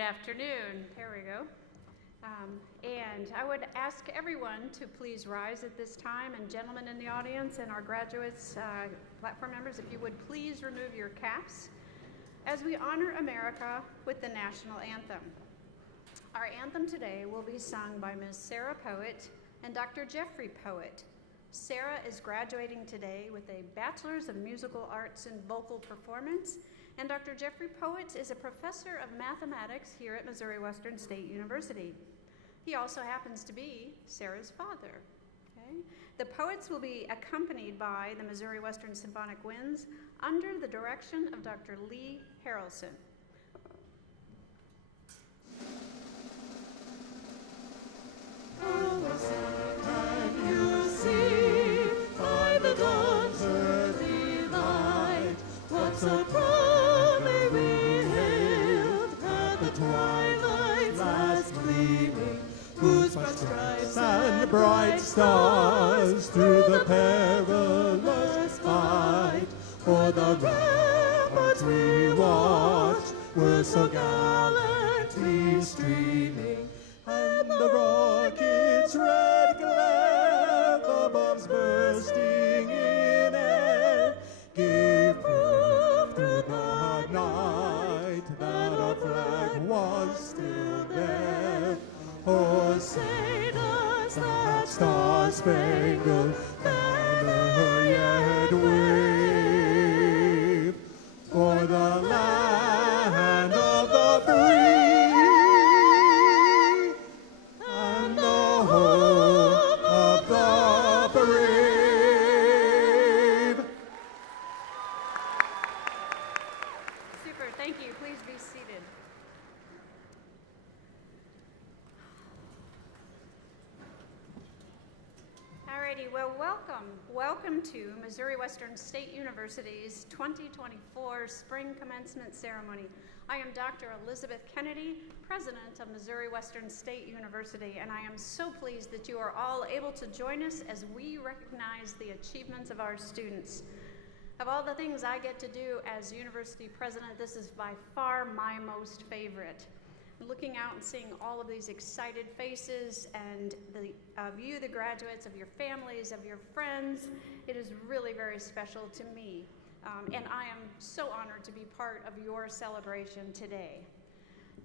Good afternoon. There we go. And I would ask everyone to please rise at this time, and gentlemen in the audience and our graduates, platform members, if you would please remove your caps as we honor America with the national anthem. Our anthem today will be sung by Ms. Sarah Poet and Dr. Jeffrey Poet. Sarah is graduating today with a Bachelor's of Musical Arts in Vocal Performance, and Dr. Jeffrey Poet is a professor of mathematics here at Missouri Western State University. He also happens to be Sarah's father. Okay? The Poets will be accompanied by the Missouri Western Symphonic Winds under the direction of Dr. Lee Harrelson. Can you see by the dawn's early light what so proudly we hailed at the twilight's last gleaming, whose broad stripes and bright stars through the perilous fight for the ramparts we watched were so gallantly streaming, and the rocket's red glare, the bombs bursting in air, gave proof through the night that our flag was still there. Oh, say does that star-spangled banner yet wave for the land of the free and the home of the brave. Super, thank you. Please be seated. Alrighty, well, welcome to Missouri Western State University's 2024 Spring Commencement Ceremony. I am Dr. Elizabeth Kennedy, President of Missouri Western State University, and I am so pleased that you are all able to join us as we recognize the achievements of our students. Of all the things I get to do as university president, this is by far my most favorite. Looking out and seeing all of these excited faces and you, the graduates, of your families, of your friends, it is really very special to me. And I am so honored to be part of your celebration today.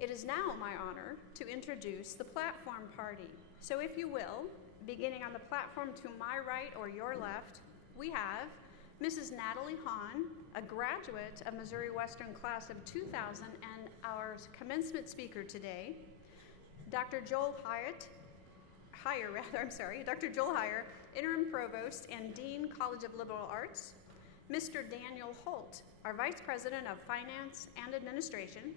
It is now my honor to introduce the platform party. So if you will, beginning on the platform to my right or your left, we have Mrs. Natalie Hahn, a graduate of Missouri Western class of 2000 and our commencement speaker today, Dr. Joel Heyer, interim provost and dean, College of Liberal Arts, Mr. Daniel Holt, our vice president of finance and administration.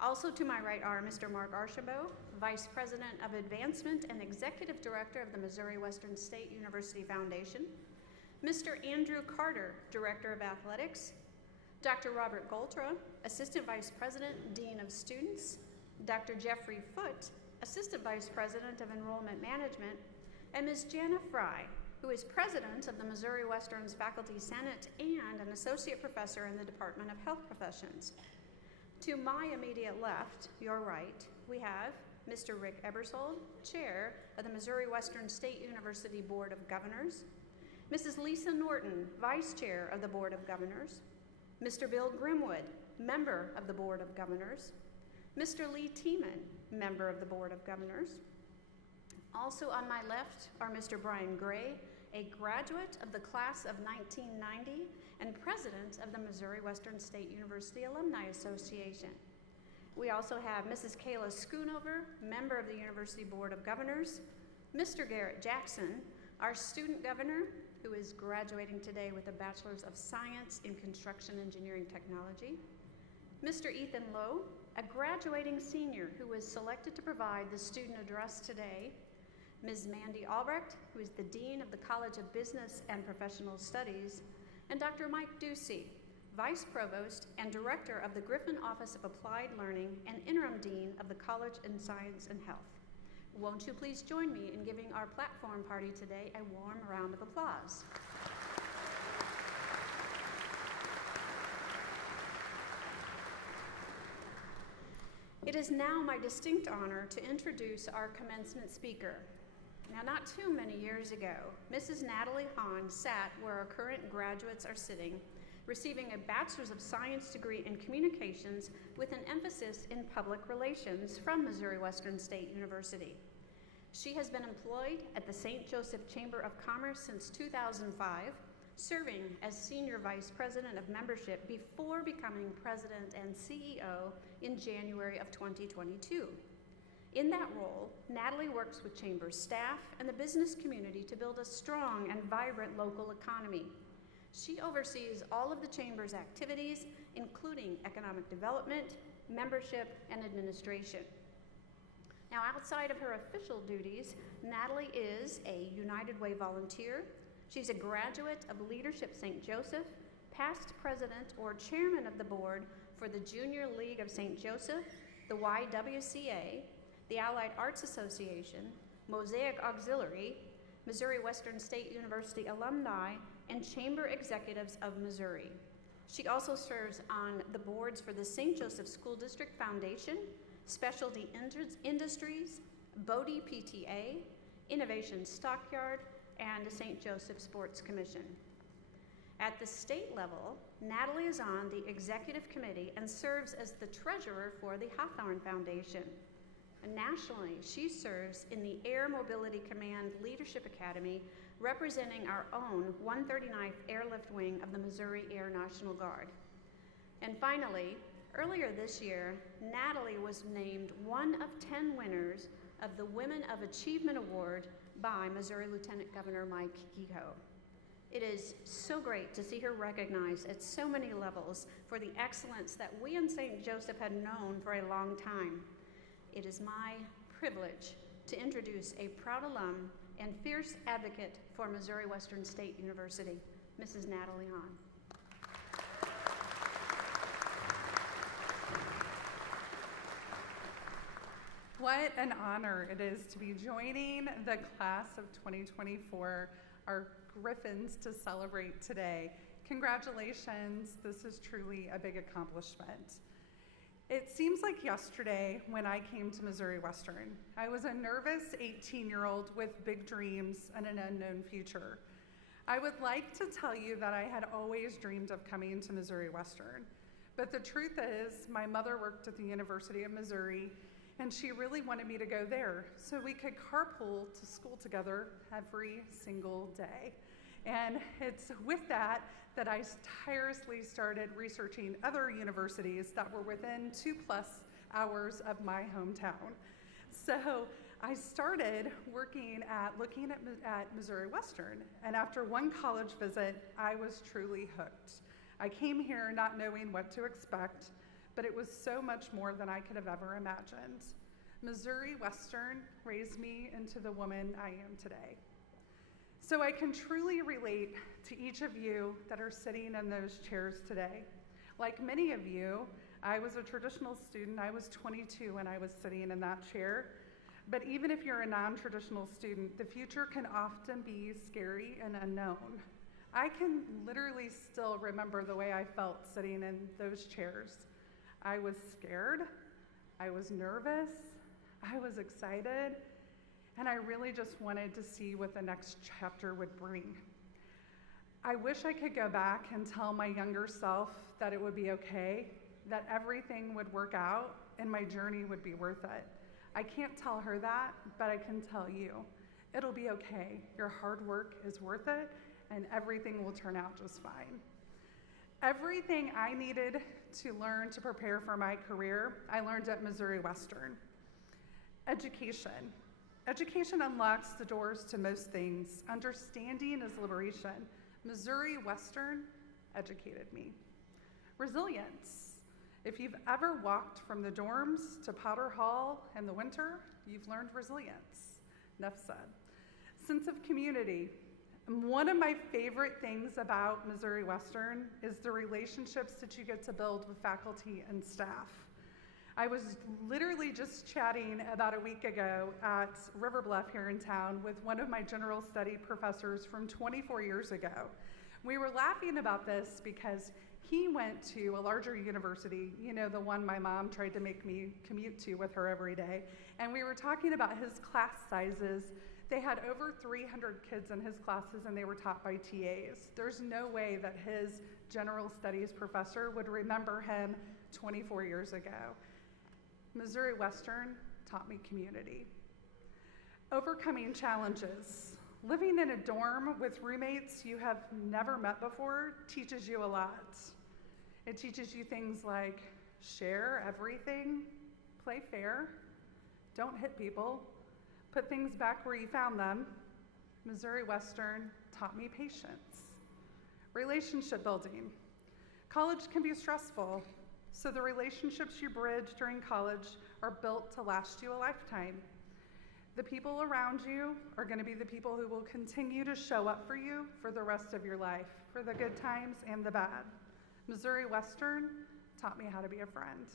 Also to my right are Mr. Mark Archambault, vice president of advancement and executive director of the Missouri Western State University Foundation, Mr. Andrew Carter, Director of Athletics, Dr. Robert Goltra, Assistant Vice President, Dean of Students, Dr. Jeffrey Foote, Assistant Vice President of Enrollment Management, and Ms. Jana Fry, who is President of the Missouri Western's Faculty Senate and an Associate Professor in the Department of Health Professions. To my immediate left, your right, we have Mr. Rick Ebersold, Chair of the Missouri Western State University Board of Governors, Mrs. Lisa Norton, Vice Chair of the Board of Governors, Mr. Bill Grimwood, Member of the Board of Governors, Mr. Lee Tiemann, Member of the Board of Governors. Also on my left are Mr. Brian Gray, a graduate of the class of 1990 and President of the Missouri Western State University Alumni Association. We also have Mrs. Kayla Schoonover, Member of the University Board of Governors, Mr. Garrett Jackson, our student governor, who is graduating today with a Bachelor's of Science in Construction Engineering Technology, Mr. Ethan Lowe, a graduating senior who was selected to provide the student address today, Ms. Mandy Albrecht, who is the Dean of the College of Business and Professional Studies, and Dr. Mike Ducey, Vice Provost and Director of the Griffin Office of Applied Learning and Interim Dean of the College in Science and Health. Won't you please join me in giving our platform party today a warm round of applause? It is now my distinct honor to introduce our commencement speaker. Now, not too many years ago, Mrs. Natalie Hahn sat where our current graduates are sitting, receiving a Bachelor's of Science degree in Communications with an emphasis in Public Relations from Missouri Western State University. She has been employed at the St. Joseph Chamber of Commerce since 2005, serving as Senior Vice President of Membership before becoming President and CEO in January of 2022. In that role, Natalie works with Chamber staff and the business community to build a strong and vibrant local economy. She oversees all of the Chamber's activities, including economic development, membership, and administration. Now, outside of her official duties, Natalie is a United Way volunteer. She's a graduate of Leadership St. Joseph, past president or chairman of the board for the Junior League of St. Joseph, the YWCA, the Allied Arts Association, Mosaic Auxiliary, Missouri Western State University alumni, and Chamber Executives of Missouri. She also serves on the boards for the St. Joseph School District Foundation, Specialty Industries, Bodie PTA, Innovation Stockyard, and the St. Joseph Sports Commission. At the state level, Natalie is on the executive committee and serves as the treasurer for the Hawthorne Foundation. And nationally, she serves in the Air Mobility Command Leadership Academy, representing our own 139th Airlift Wing of the Missouri Air National Guard. And finally, earlier this year, Natalie was named one of 10 winners of the Women of Achievement Award by Missouri Lieutenant Governor Mike Kehoe. It is so great to see her recognized at so many levels for the excellence that we in St. Joseph had known for a long time. It is my privilege to introduce a proud alum and fierce advocate for Missouri Western State University, Mrs. Natalie Hahn. What an honor it is to be joining the class of 2024, our Griffins, to celebrate today. Congratulations, this is truly a big accomplishment. It seems like yesterday when I came to Missouri Western. I was a nervous 18-year-old with big dreams and an unknown future. I would like to tell you that I had always dreamed of coming to Missouri Western, but the truth is my mother worked at the University of Missouri and she really wanted me to go there so we could carpool to school together every single day. And it's with that I tirelessly started researching other universities that were within 2+ hours of my hometown. So I started looking at Missouri Western, and after one college visit, I was truly hooked. I came here not knowing what to expect, but it was so much more than I could have ever imagined. Missouri Western raised me into the woman I am today. So I can truly relate to each of you that are sitting in those chairs today. Like many of you, I was a traditional student. I was 22 when I was sitting in that chair. But even if you're a non-traditional student, the future can often be scary and unknown. I can literally still remember the way I felt sitting in those chairs. I was scared, I was nervous, I was excited, and I really just wanted to see what the next chapter would bring. I wish I could go back and tell my younger self that it would be okay, that everything would work out, and my journey would be worth it. I can't tell her that, but I can tell you, it'll be okay. Your hard work is worth it, and everything will turn out just fine. Everything I needed to learn to prepare for my career, I learned at Missouri Western. Education. Education unlocks the doors to most things. Understanding is liberation. Missouri Western educated me. Resilience. If you've ever walked from the dorms to Powder Hall in the winter, you've learned resilience. Enough said. Sense of community. One of my favorite things about Missouri Western is the relationships that you get to build with faculty and staff. I was literally just chatting about a week ago at River Bluff here in town with one of my general study professors from 24 years ago. We were laughing about this because He went to a larger university, you know, the one my mom tried to make me commute to with her every day. And we were talking about his class sizes. They had over 300 kids in his classes, and they were taught by TAs. There's no way that his general studies professor would remember him 24 years ago. Missouri Western taught me community. Overcoming challenges. Living in a dorm with roommates you have never met before teaches you a lot. It teaches you things like share everything, play fair, don't hit people, put things back where you found them. Missouri Western taught me patience. Relationship building. College can be stressful, so the relationships you bridge during college are built to last you a lifetime. The people around you are going to be the people who will continue to show up for you for the rest of your life, for the good times and the bad. Missouri Western taught me how to be a friend.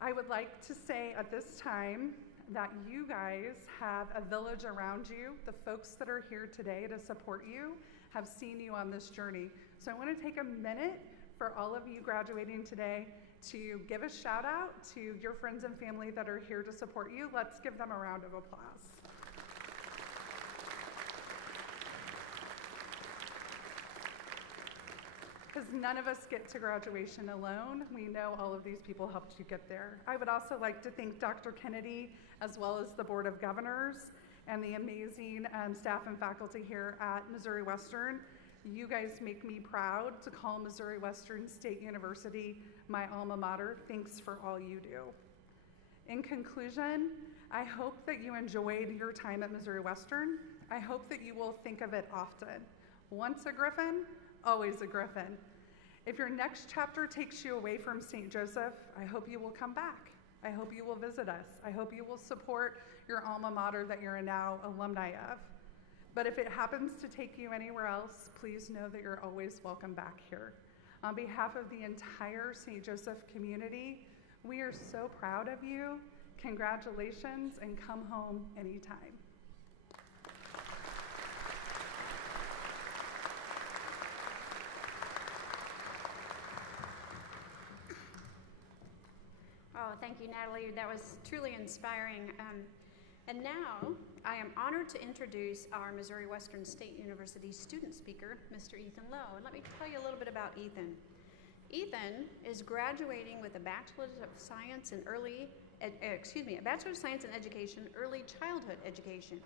I would like to say at this time that you guys have a village around you. The folks that are here today to support you have seen you on this journey. So I want to take a minute for all of you graduating today to give a shout out to your friends and family that are here to support you. Let's give them a round of applause. Because none of us get to graduation alone. We know all of these people helped you get there. I would also like to thank Dr. Kennedy, as well as the Board of Governors and the amazing staff and faculty here at Missouri Western. You guys make me proud to call Missouri Western State University my alma mater. Thanks for all you do. In conclusion, I hope that you enjoyed your time at Missouri Western. I hope that you will think of it often. Once a Griffin, always a Griffin. If your next chapter takes you away from St. Joseph, I hope you will come back. I hope you will visit us. I hope you will support your alma mater that you're now alumni of. But if it happens to take you anywhere else, please know that you're always welcome back here. On behalf of the entire St. Joseph community, we are so proud of you. Congratulations, and come home anytime. Oh, thank you, Natalie. That was truly inspiring. And now, I am honored to introduce our Missouri Western State University student speaker, Mr. Ethan Lowe. And let me tell you a little bit about Ethan. Ethan is graduating with a Bachelor of Science in a Bachelor of Science in Education, Early Childhood Education.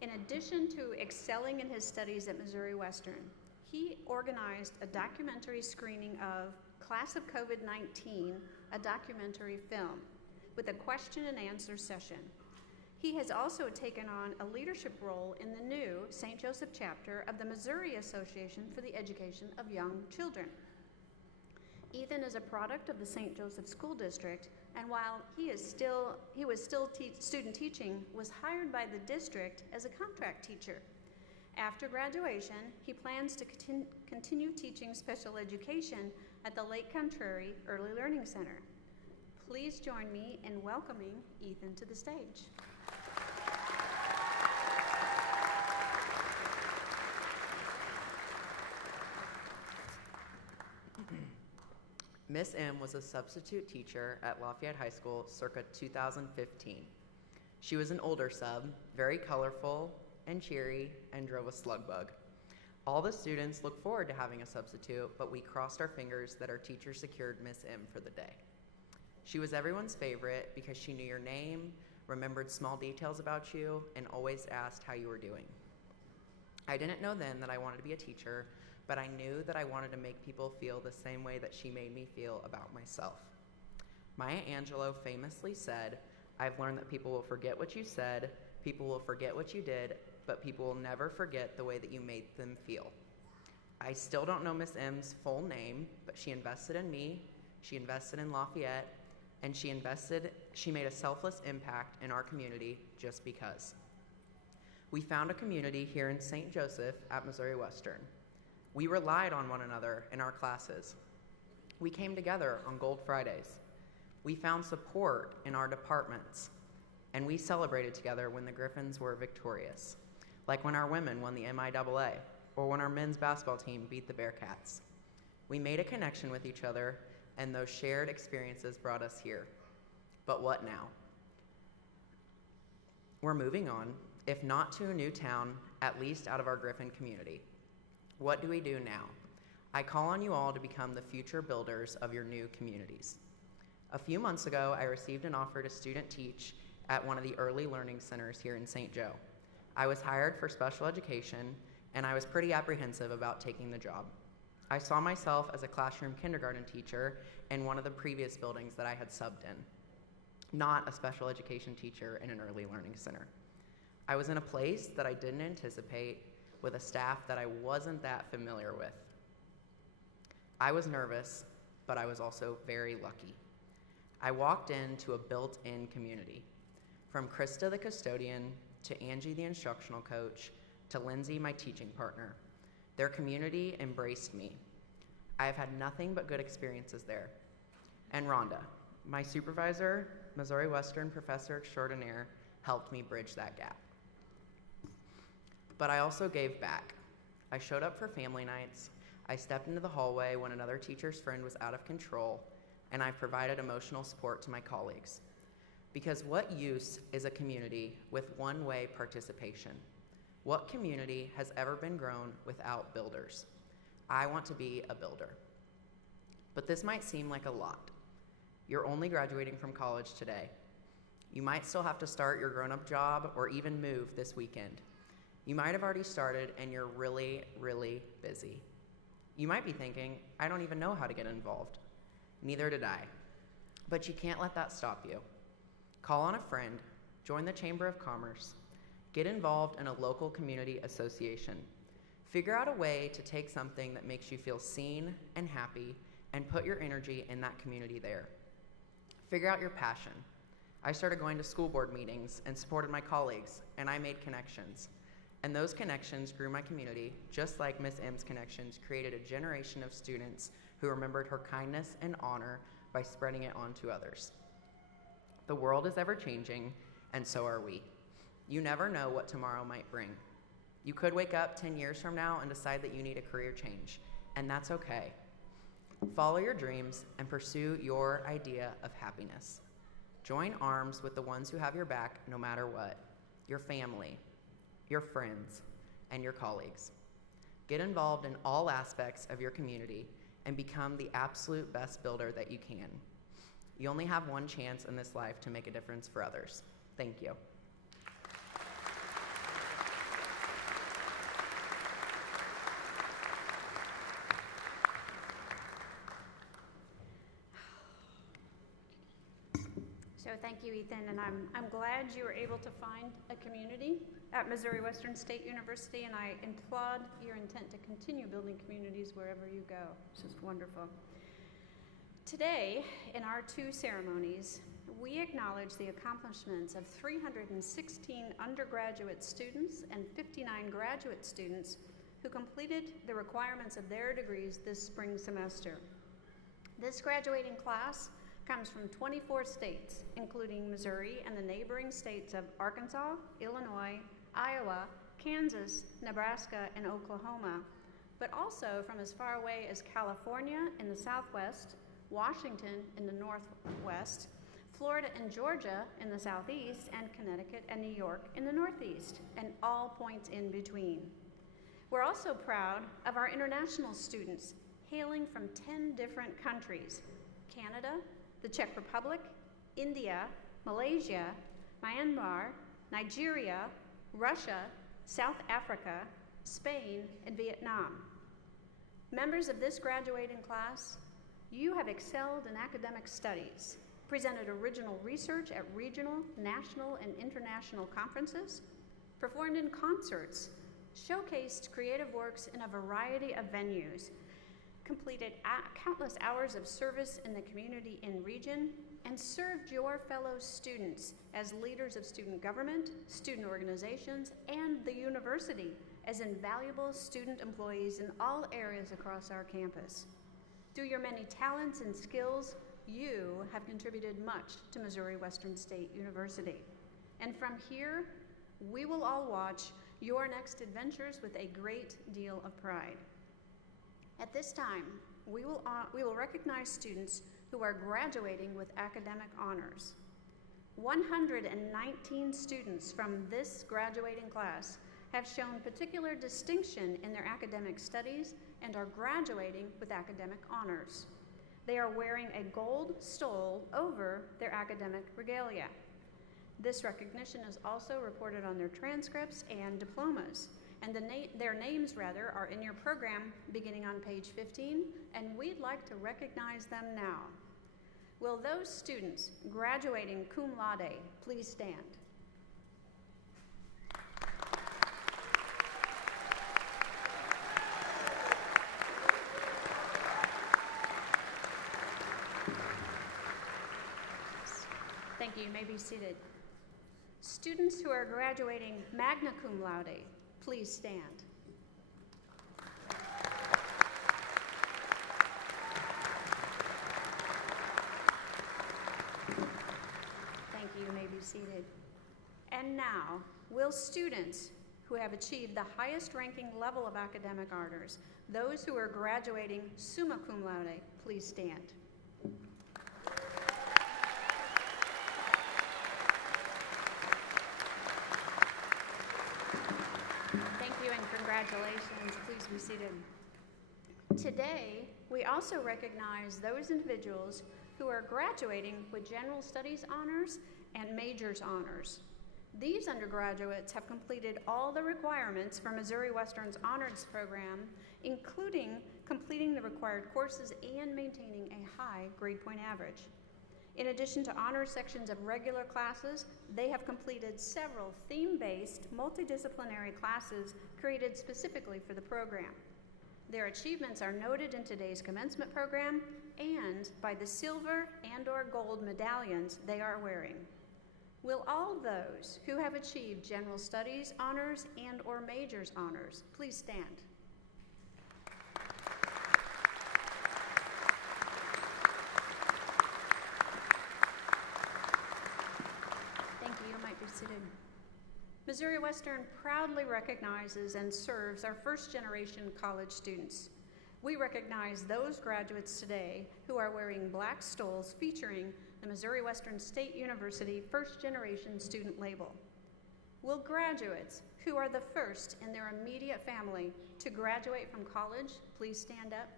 In addition to excelling in his studies at Missouri Western, he organized a documentary screening of Class of COVID-19, a documentary film, with a question and answer session. He has also taken on a leadership role in the new St. Joseph chapter of the Missouri Association for the Education of Young Children. Ethan is a product of the St. Joseph School District, and while he was still student teaching, was hired by the district as a contract teacher. After graduation, he plans to continue teaching special education at the Lake Contrary Early Learning Center. Please join me in welcoming Ethan to the stage. Miss M was a substitute teacher at Lafayette High School circa 2015. She was an older sub, very colorful and cheery, and drove a slug bug. All the students looked forward to having a substitute, but we crossed our fingers that our teacher secured Miss M for the day. She was everyone's favorite because she knew your name, remembered small details about you, and always asked how you were doing. I didn't know then that I wanted to be a teacher, but I knew that I wanted to make people feel the same way that she made me feel about myself. Maya Angelou famously said, "I've learned that people will forget what you said, people will forget what you did, but people will never forget the way that you made them feel." I still don't know Miss M's full name, but she invested in me, she invested in Lafayette, and she made a selfless impact in our community just because. We found a community here in St. Joseph at Missouri Western. We relied on one another in our classes. We came together on Gold Fridays. We found support in our departments, and we celebrated together when the Griffins were victorious, like when our women won the MIAA, or when our men's basketball team beat the Bearcats. We made a connection with each other, and those shared experiences brought us here. But what now? We're moving on, if not to a new town, at least out of our Griffin community. What do we do now? I call on you all to become the future builders of your new communities. A few months ago, I received an offer to student teach at one of the early learning centers here in St. Joe. I was hired for special education, and I was pretty apprehensive about taking the job. I saw myself as a classroom kindergarten teacher in one of the previous buildings that I had subbed in, not a special education teacher in an early learning center. I was in a place that I didn't anticipate, with a staff that I wasn't that familiar with. I was nervous, but I was also very lucky. I walked into a built-in community. From Krista the custodian, to Angie the instructional coach, to Lindsay my teaching partner, their community embraced me. I have had nothing but good experiences there. And Rhonda, my supervisor, Missouri Western professor extraordinaire, helped me bridge that gap. But I also gave back. I showed up for family nights, I stepped into the hallway when another teacher's friend was out of control, and I've provided emotional support to my colleagues. Because what use is a community with one-way participation? What community has ever been grown without builders? I want to be a builder. But this might seem like a lot. You're only graduating from college today. You might still have to start your grown-up job or even move this weekend. You might have already started and you're really, really busy. You might be thinking, I don't even know how to get involved. Neither did I. But you can't let that stop you. Call on a friend, join the Chamber of Commerce, get involved in a local community association. Figure out a way to take something that makes you feel seen and happy and put your energy in that community there. Figure out your passion. I started going to school board meetings and supported my colleagues, and I made connections. And those connections grew my community, just like Miss M's connections created a generation of students who remembered her kindness and honor by spreading it on to others. The world is ever changing, and so are we. You never know what tomorrow might bring. You could wake up 10 years from now and decide that you need a career change, and that's okay. Follow your dreams and pursue your idea of happiness. Join arms with the ones who have your back no matter what, your family, your friends, and your colleagues. Get involved in all aspects of your community and become the absolute best builder that you can. You only have one chance in this life to make a difference for others. Thank you. So thank you, Ethan, and I'm glad you were able to find a community at Missouri Western State University, and I applaud your intent to continue building communities wherever you go. It's just wonderful. Today, in our two ceremonies, we acknowledge the accomplishments of 316 undergraduate students and 59 graduate students who completed the requirements of their degrees this spring semester. This graduating class comes from 24 states, including Missouri and the neighboring states of Arkansas, Illinois, Iowa, Kansas, Nebraska, and Oklahoma, but also from as far away as California in the southwest, Washington in the northwest, Florida and Georgia in the southeast, and Connecticut and New York in the northeast, and all points in between. We're also proud of our international students hailing from 10 different countries: Canada, the Czech Republic, India, Malaysia, Myanmar, Nigeria, Russia, South Africa, Spain, and Vietnam. Members of this graduating class, you have excelled in academic studies, presented original research at regional, national, and international conferences, performed in concerts, showcased creative works in a variety of venues, completed countless hours of service in the community and region, and served your fellow students as leaders of student government, student organizations, and the university as invaluable student employees in all areas across our campus. Through your many talents and skills, you have contributed much to Missouri Western State University. And from here, we will all watch your next adventures with a great deal of pride. At this time, we will recognize students who are graduating with academic honors. 119 students from this graduating class have shown particular distinction in their academic studies and are graduating with academic honors. They are wearing a gold stole over their academic regalia. This recognition is also reported on their transcripts and diplomas, and their names are in your program beginning on page 15, and we'd like to recognize them now. Will those students graduating cum laude please stand? Thank you. You may be seated. Students who are graduating magna cum laude, please stand. Thank you. You may be seated. And now, will students who have achieved the highest ranking level of academic honors, those who are graduating summa cum laude, please stand. Thank you and congratulations. Please be seated. Today, we also recognize those individuals who are graduating with general studies honors and majors honors. These undergraduates have completed all the requirements for Missouri Western's honors program, including completing the required courses and maintaining a high grade point average. In addition to honors sections of regular classes, they have completed several theme-based multidisciplinary classes created specifically for the program. Their achievements are noted in today's commencement program and by the silver and/or gold medallions they are wearing. Will all those who have achieved general studies honors and/or majors honors please stand? Thank you. You might be seated. Missouri Western proudly recognizes and serves our first-generation college students. We recognize those graduates today who are wearing black stoles featuring the Missouri Western State University first-generation student label. Will graduates who are the first in their immediate family to graduate from college please stand up?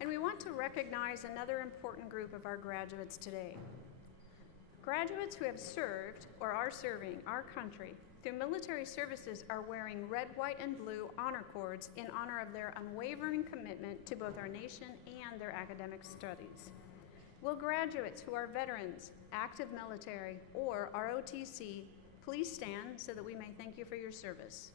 And we want to recognize another important group of our graduates today. Graduates who have served or are serving our country through military services are wearing red, white, and blue honor cords in honor of their unwavering commitment to both our nation and their academic studies. Will graduates who are veterans, active military, or ROTC please stand so that we may thank you for your service?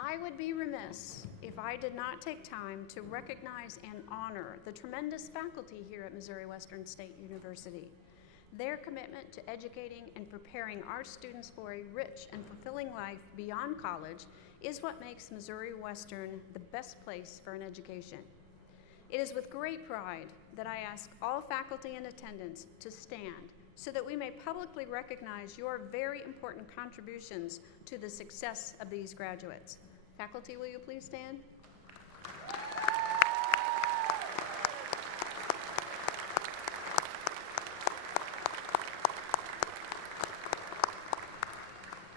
I would be remiss if I did not take time to recognize and honor the tremendous faculty here at Missouri Western State University. Their commitment to educating and preparing our students for a rich and fulfilling life beyond college is what makes Missouri Western the best place for an education. It is with great pride that I ask all faculty in attendance to stand so that we may publicly recognize your very important contributions to the success of these graduates. Faculty, will you please stand?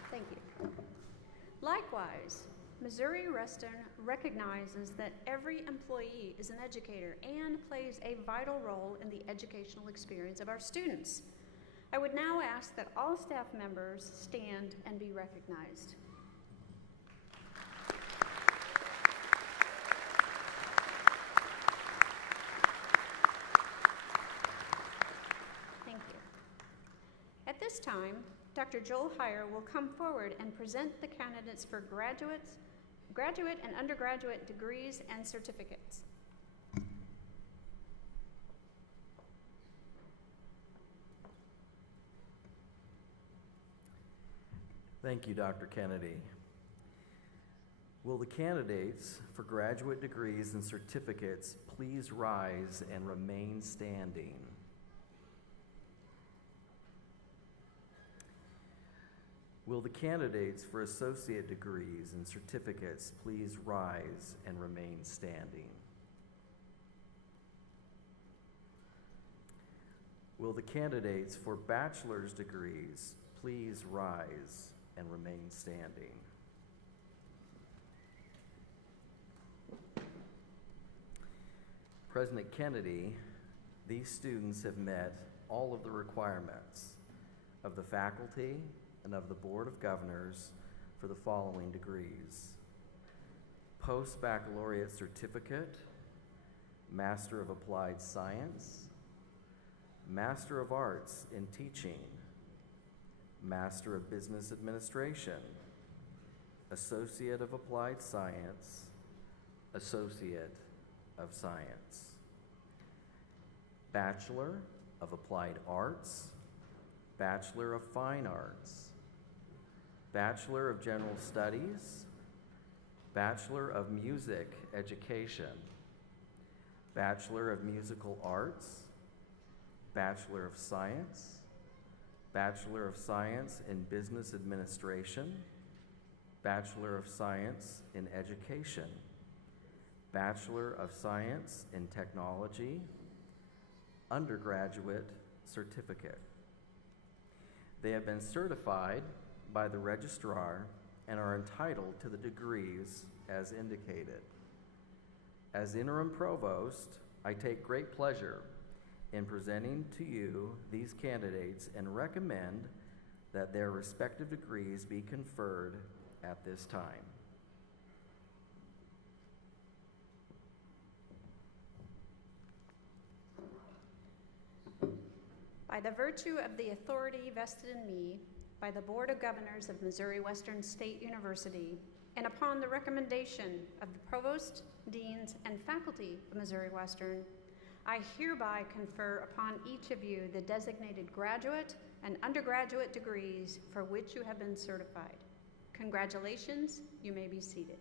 Thank you. Likewise, Missouri Western recognizes that every employee is an educator and plays a vital role in the educational experience of our students. I would now ask that all staff members stand and be recognized. At this time, Dr. Joel Heyer will come forward and present the candidates for graduate and undergraduate degrees and certificates. Thank you, Dr. Kennedy. Will the candidates for graduate degrees and certificates please rise and remain standing? Will the candidates for associate degrees and certificates please rise and remain standing? Will the candidates for bachelor's degrees please rise and remain standing? President Kennedy, these students have met all of the requirements of the faculty and of the Board of Governors for the following degrees: Post-Baccalaureate Certificate, Master of Applied Science, Master of Arts in Teaching, Master of Business Administration, Associate of Applied Science, Associate of Science, Bachelor of Applied Arts, Bachelor of Fine Arts, Bachelor of General Studies, Bachelor of Music Education, Bachelor of Musical Arts, Bachelor of Science, Bachelor of Science in Business Administration, Bachelor of Science in Education, Bachelor of Science in Technology, Undergraduate Certificate. They have been certified by the registrar and are entitled to the degrees as indicated. As interim provost, I take great pleasure in presenting to you these candidates and recommend that their respective degrees be conferred at this time. By the virtue of the authority vested in me by the Board of Governors of Missouri Western State University, and upon the recommendation of the Provost, Deans, and faculty of Missouri Western, I hereby confer upon each of you the designated graduate and undergraduate degrees for which you have been certified. Congratulations, you may be seated.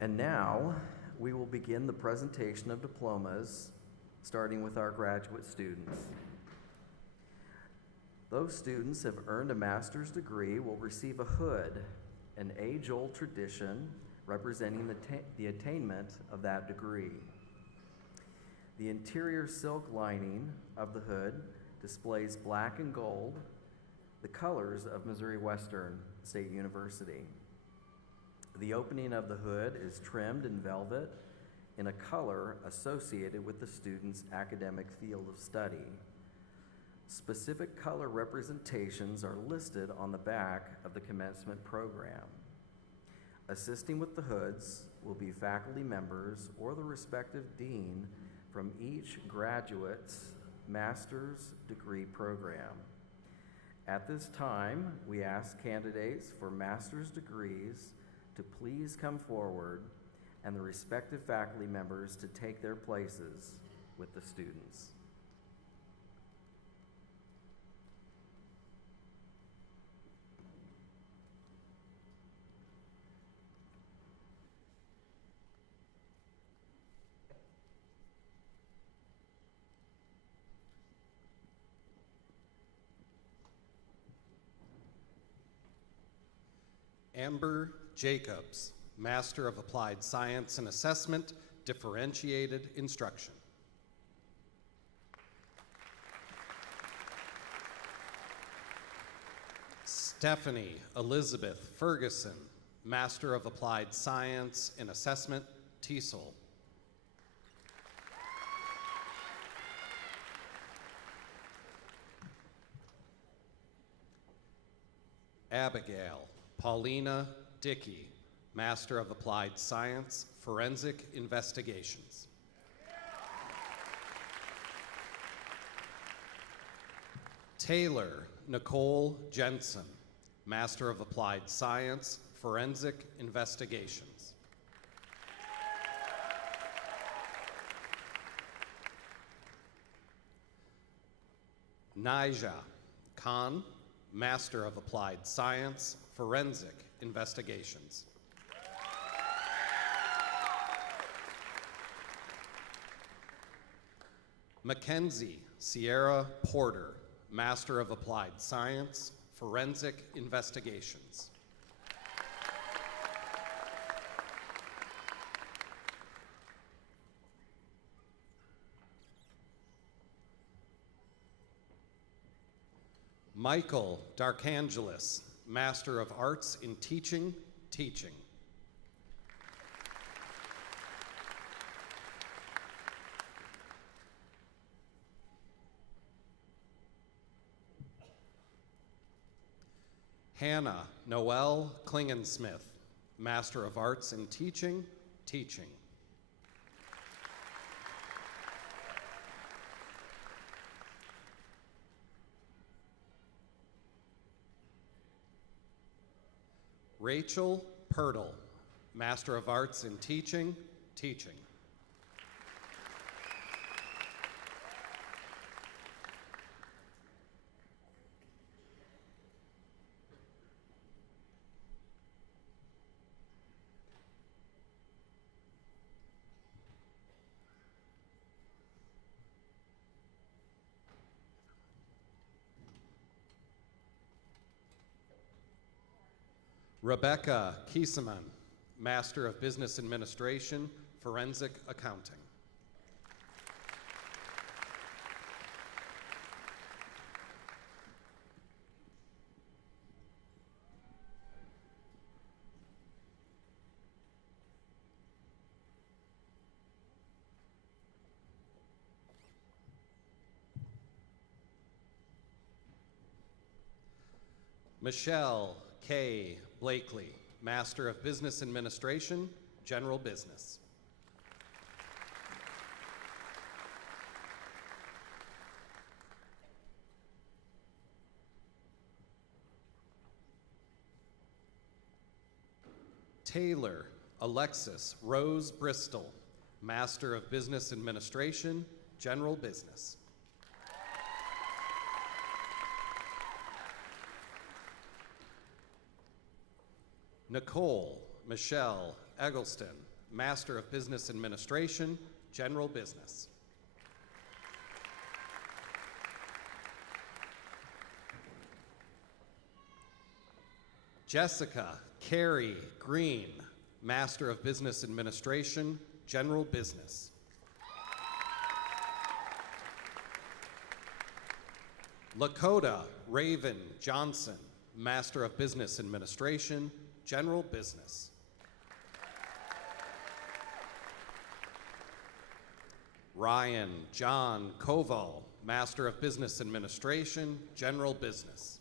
And now, we will begin the presentation of diplomas, starting with our graduate students. Those students who have earned a master's degree will receive a hood, an age-old tradition representing the attainment of that degree. The interior silk lining of the hood displays black and gold, the colors of Missouri Western State University. The opening of the hood is trimmed in velvet in a color associated with the student's academic field of study. Specific color representations are listed on the back of the commencement program. Assisting with the hoods will be faculty members or the respective dean from each graduate's master's degree program. At this time, we ask candidates for master's degrees to please come forward and the respective faculty members to take their places with the students. Amber Jacobs, Master of Applied Science and Assessment, Differentiated Instruction. Stephanie Elizabeth Ferguson, Master of Applied Science and Assessment, TESOL. Abigail Paulina Dickey, Master of Applied Science, Forensic Investigations. Taylor Nicole Jensen, Master of Applied Science, Forensic Investigations. Naija Khan, Master of Applied Science, Forensic Investigations. Mackenzie Sierra Porter, Master of Applied Science, Forensic Investigations. Michael Darkangelis, Master of Arts in Teaching, Teaching. Hannah Noelle Klingensmith, Master of Arts in Teaching, Teaching. Rachel Pirtle, Master of Arts in Teaching, Teaching. Rebecca Kieseman, Master of Business Administration, Forensic Accounting. Michelle K. Blakely, Master of Business Administration, General Business. Taylor Alexis Rose Bristol, Master of Business Administration, General Business. Nicole Michelle Eggleston, Master of Business Administration, General Business. Jessica Carey Green, Master of Business Administration, General Business. Lakota Raven Johnson, Master of Business Administration, General Business. Ryan John Koval, Master of Business Administration, General Business.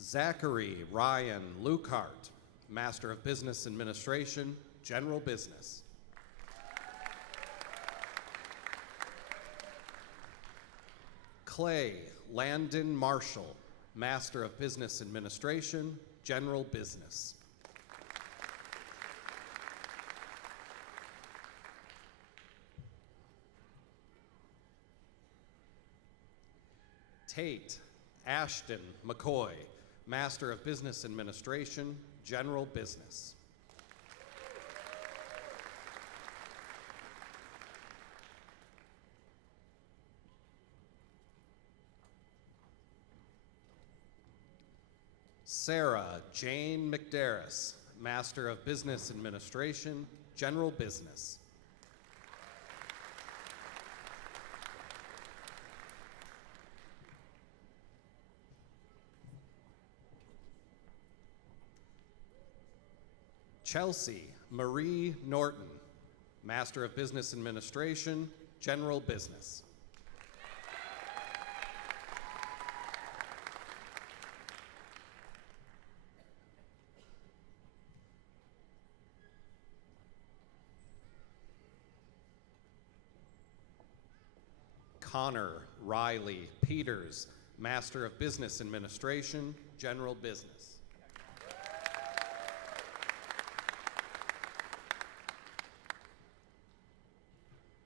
Zachary Ryan Lukart, Master of Business Administration, General Business. Clay Landon Marshall, Master of Business Administration, General Business. Tate Ashton McCoy, Master of Business Administration, General Business. Sarah Jane McDarris, Master of Business Administration, General Business. Chelsea Marie Norton, Master of Business Administration, General Business. Connor Riley Peters, Master of Business Administration, General Business.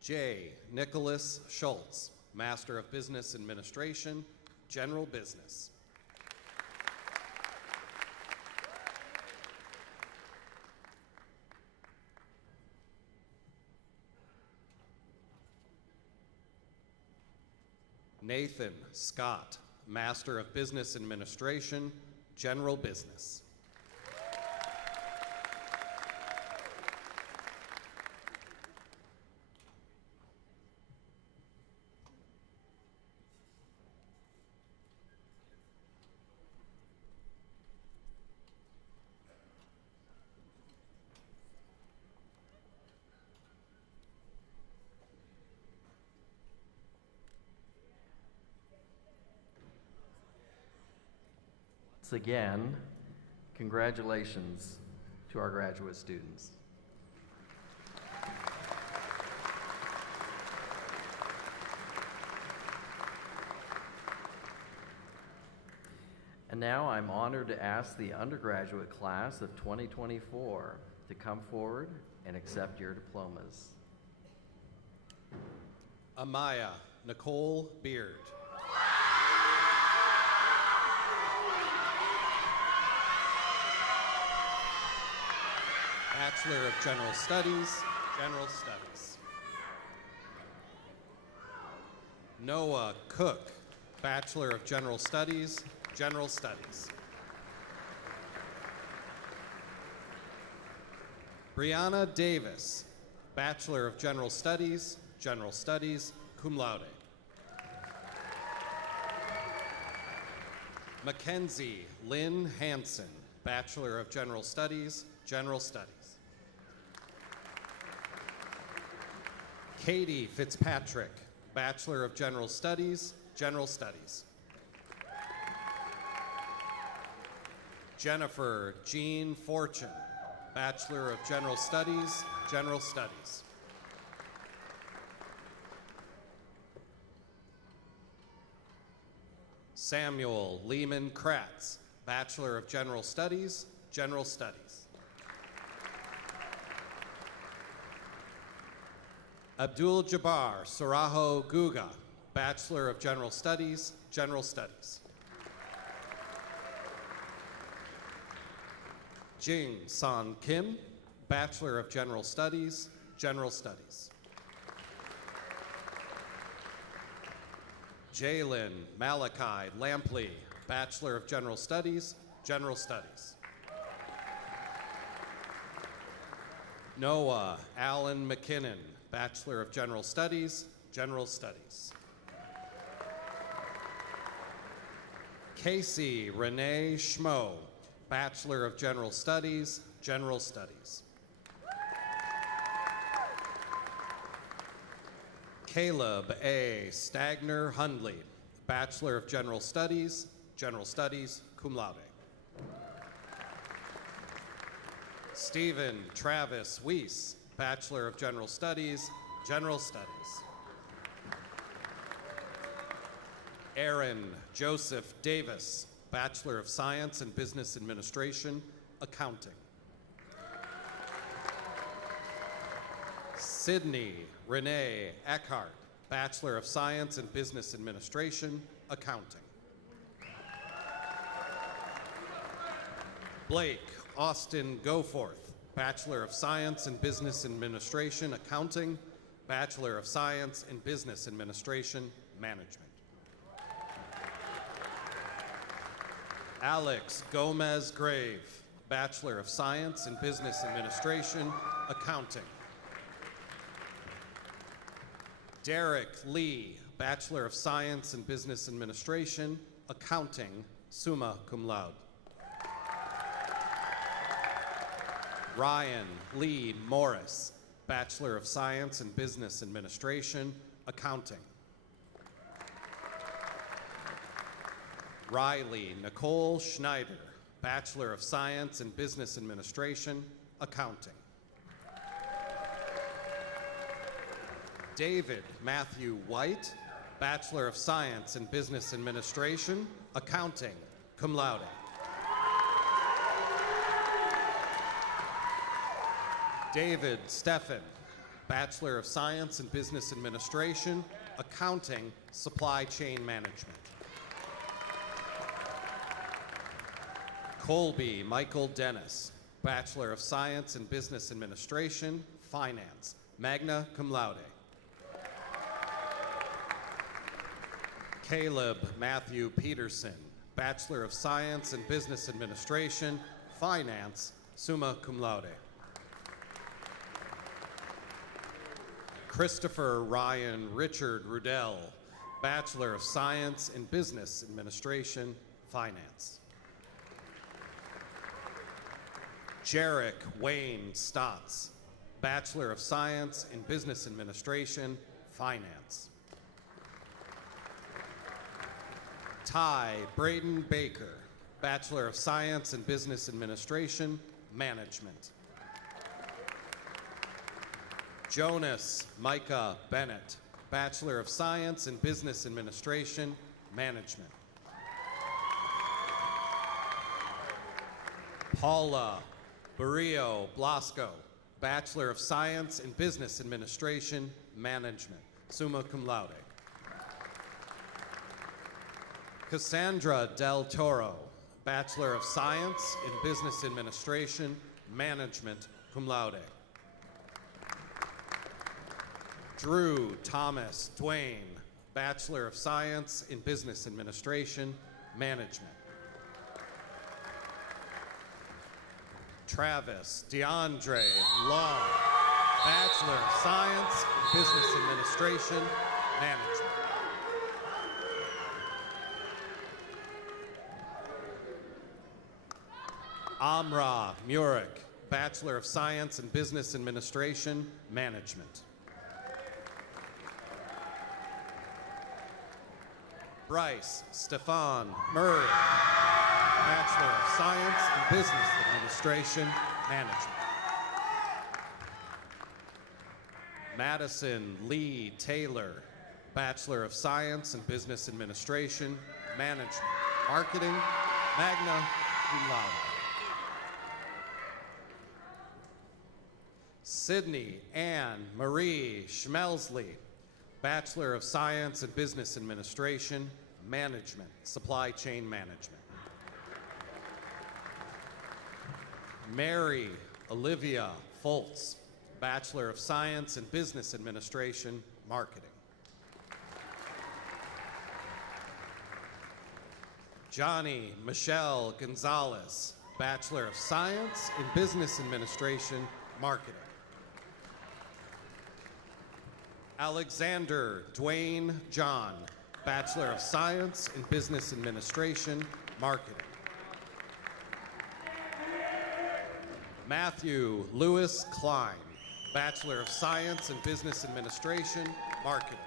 J. Nicholas Schultz, Master of Business Administration, General Business. Nathan Scott, Master of Business Administration, General Business. Once again, congratulations to our graduate students. And now I'm honored to ask the undergraduate class of 2024 to come forward and accept your diplomas. Amaya Nicole Beard. Bachelor of General Studies, General Studies. Noah Cook, Bachelor of General Studies, General Studies. Brianna Davis, Bachelor of General Studies, cum laude. Mackenzie Lynn Hansen, Bachelor of General Studies, General Studies. Katie Fitzpatrick, Bachelor of General Studies, General Studies. Jennifer Jean Fortune, Bachelor of General Studies, General Studies. Samuel Lehman Kratz, Bachelor of General Studies, General Studies. Abdul Jabbar Sarajo Guga, Bachelor of General Studies, General Studies. Jing San Kim, Bachelor of General Studies, General Studies. Jalen Malachi Lampley, Bachelor of General Studies, General Studies. Noah Allen McKinnon, Bachelor of General Studies, General Studies. Casey Renee Schmo, Bachelor of General Studies, General Studies. Caleb A. Stagner Hundley, Bachelor of General Studies, cum laude. Stephen Travis Weiss, Bachelor of General Studies, General Studies. Aaron Joseph Davis, Bachelor of Science in Business Administration, Accounting. Sydney Renee Eckhart, Bachelor of Science in Business Administration, Accounting. Blake Austin Goforth, Bachelor of Science in Business Administration, Accounting, Bachelor of Science in Business Administration, Management. Alex Gomez Grave, Bachelor of Science in Business Administration, Accounting. Derek Lee, Bachelor of Science in Business Administration, Accounting, summa cum laude. Ryan Lee Morris, Bachelor of Science in Business Administration, Accounting. Riley Nicole Schneider, Bachelor of Science in Business Administration, Accounting. David Matthew White, Bachelor of Science in Business Administration, Accounting, cum laude. David Steffen, Bachelor of Science in Business Administration, Accounting, Supply Chain Management. Colby Michael Dennis, Bachelor of Science in Business Administration, Finance, magna cum laude. Caleb Matthew Peterson, Bachelor of Science in Business Administration, Finance, summa cum laude. Christopher Ryan Richard Rudell, Bachelor of Science in Business Administration, Finance. Jarek Wayne Stotts, Bachelor of Science in Business Administration, Finance. Ty Braden Baker, Bachelor of Science in Business Administration, Management. Jonas Micah Bennett, Bachelor of Science in Business Administration, Management. Paula Barrio Blasco, Bachelor of Science in Business Administration, Management, summa cum laude. Cassandra Del Toro, Bachelor of Science in Business Administration, Management, cum laude. Drew Thomas Dwayne, Bachelor of Science in Business Administration, Management. Travis DeAndre Long, Bachelor of Science in Business Administration, Management. Amra Murik, Bachelor of Science in Business Administration, Management. Bryce Stefan Murray, Bachelor of Science in Business Administration, Management. Madison Lee Taylor, Bachelor of Science in Business Administration, Management, Marketing, magna cum laude. Sydney Ann Marie Schmelsley, Bachelor of Science in Business Administration, Management, Supply Chain Management. Mary Olivia Foltz, Bachelor of Science in Business Administration, Marketing. Johnny Michelle Gonzalez, Bachelor of Science in Business Administration, Marketing. Alexander Dwayne John, Bachelor of Science in Business Administration, Marketing. Matthew Lewis Klein, Bachelor of Science in Business Administration, Marketing.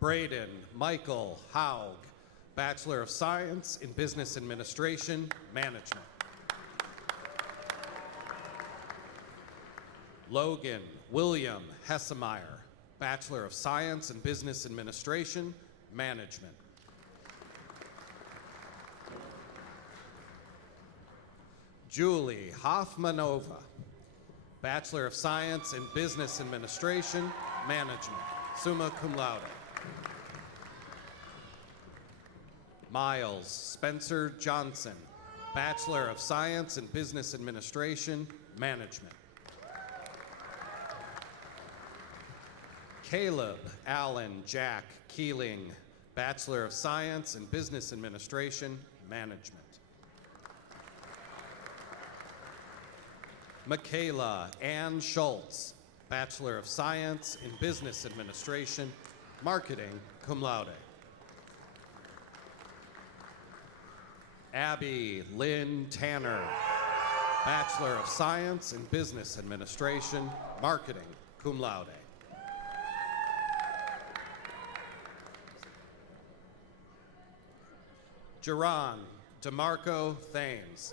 Braden Michael Haug, Bachelor of Science in Business Administration, Management. Logan William Hessemeyer, Bachelor of Science in Business Administration, Management. Julie Hoffmanova, Bachelor of Science in Business Administration, Management, summa cum laude. Miles Spencer Johnson, Bachelor of Science in Business Administration, Management. Caleb Allen Jack Keeling, Bachelor of Science in Business Administration, Management. Michaela Ann Schultz, Bachelor of Science in Business Administration, Marketing, cum laude. Abby Lynn Tanner, Bachelor of Science in Business Administration, Marketing, cum laude. Jerron DeMarco Thames,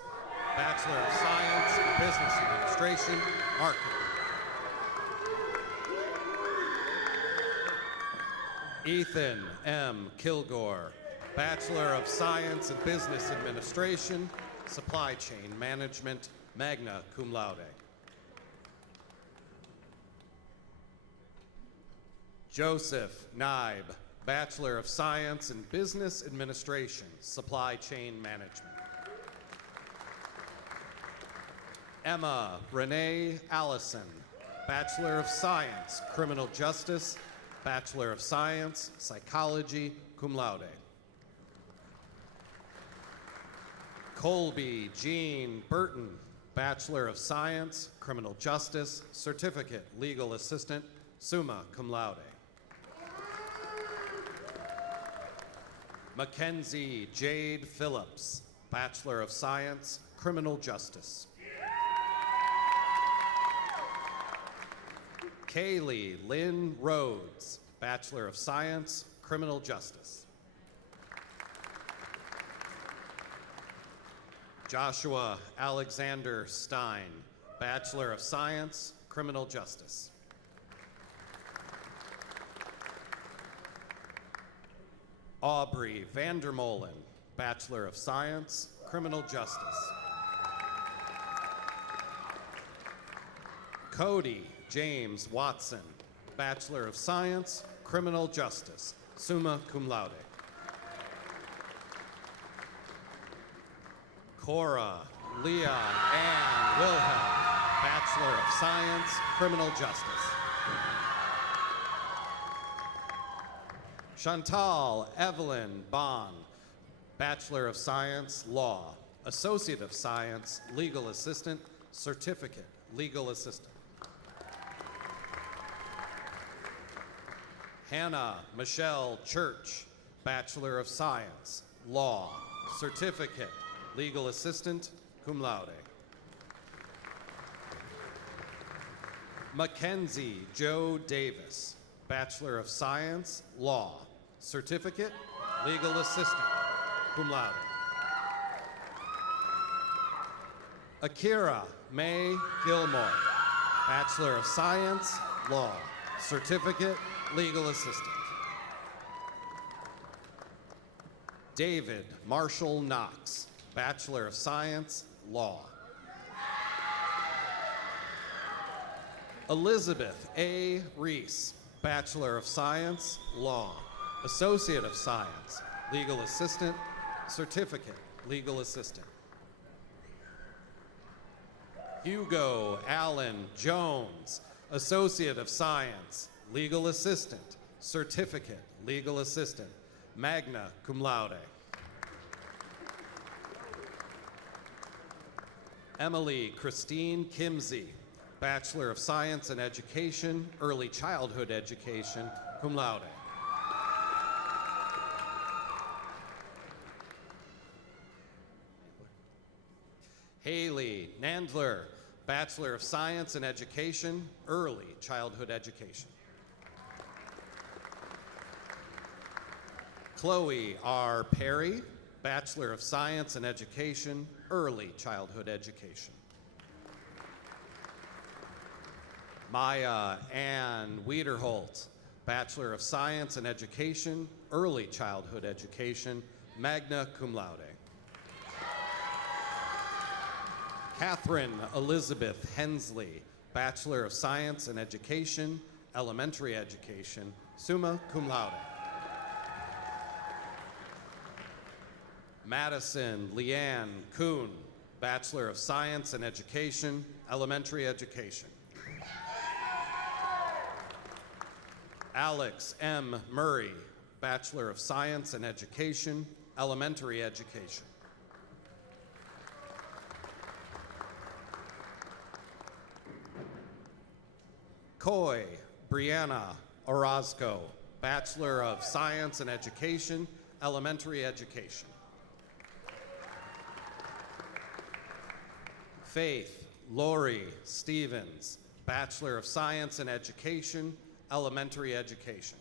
Bachelor of Science in Business Administration, Marketing. Ethan M. Kilgore, Bachelor of Science in Business Administration, Supply Chain Management, magna cum laude. Joseph Naib, Bachelor of Science in Business Administration, Supply Chain Management. Emma Renee Allison, Bachelor of Science, Criminal Justice, Bachelor of Science, Psychology, cum laude. Colby Jean Burton, Bachelor of Science, Criminal Justice, Certificate, Legal Assistant, summa cum laude. Mackenzie Jade Phillips, Bachelor of Science, Criminal Justice. Kaylee Lynn Rhodes, Bachelor of Science, Criminal Justice. Joshua Alexander Stein, Bachelor of Science, Criminal Justice. Aubrey Vandermolen, Bachelor of Science, Criminal Justice. Cody James Watson, Bachelor of Science, Criminal Justice, summa cum laude. Cora Leah Ann Wilhelm, Bachelor of Science, Criminal Justice. Chantal Evelyn Bond, Bachelor of Science, Law, Associate of Science, Legal Assistant, Certificate, Legal Assistant. Hannah Michelle Church, Bachelor of Science, Law, Certificate, Legal Assistant, cum laude. Mackenzie Joe Davis, Bachelor of Science, Law, Certificate, Legal Assistant, cum laude. Akira May Gilmore, Bachelor of Science, Law, Certificate, Legal Assistant. David Marshall Knox, Bachelor of Science, Law. Elizabeth A. Reese, Bachelor of Science, Law, Associate of Science, Legal Assistant, Certificate, Legal Assistant. Hugo Allen Jones, Associate of Science, Legal Assistant, Certificate, Legal Assistant, magna cum laude. Emily Christine Kimsey, Bachelor of Science in Education, Early Childhood Education, cum laude. Haley Nandler, Bachelor of Science in Education, Early Childhood Education. Chloe R. Perry, Bachelor of Science in Education, Early Childhood Education. Maya Ann Wiederholt, Bachelor of Science in Education, Early Childhood Education, magna cum laude. Catherine Elizabeth Hensley, Bachelor of Science in Education, Elementary Education, summa cum laude. Madison Leanne Kuhn, Bachelor of Science in Education, Elementary Education. Alex M. Murray, Bachelor of Science in Education, Elementary Education. Coy Brianna Orozco, Bachelor of Science in Education, Elementary Education. Faith Lori Stevens, Bachelor of Science in Education, Elementary Education.